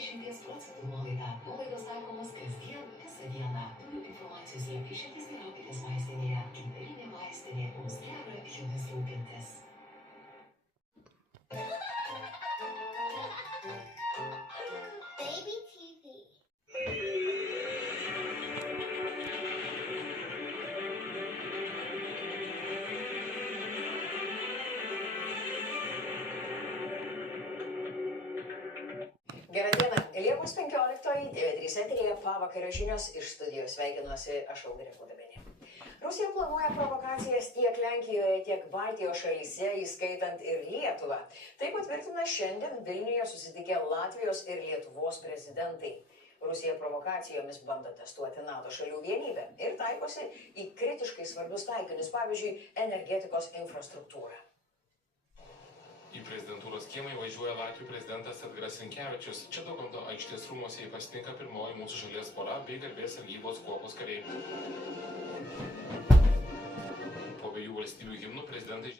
20% nuolaida. Nuolaidos taikomos kasdien visą dieną. Daugiau informacijos ir išėtis teiraukitės vaistinėje. Gintarinė vaistinė mums gera jumis rūpintis. Baby TV. Gerą dieną. Liepos 15 TV3 eteryje pavakario žinios iš studijos. Sveikinuosi aš Audrė Kudabenė. Rusija planuoja provokacijas tiek Lenkijoje, tiek Baltijos šalyse, įskaitant ir Lietuvą. Tai patvirtina šiandien Vilniuje susitikę Latvijos ir Lietuvos prezidentai. Rusija provokacijomis bando testuoti NATO šalių vienybę ir taikosi į kritiškai svarbius taikinius, pavyzdžiui, energetikos infrastruktūrą. Į prezidentūros kiemą įvažiuoja Latvijos prezidentas Edgaras Rinkevičius. Čia Daukanto aikštės rūmuose jį pasitinka pirmoji mūsų šalies pora bei garbės sargybos kuopos kariai.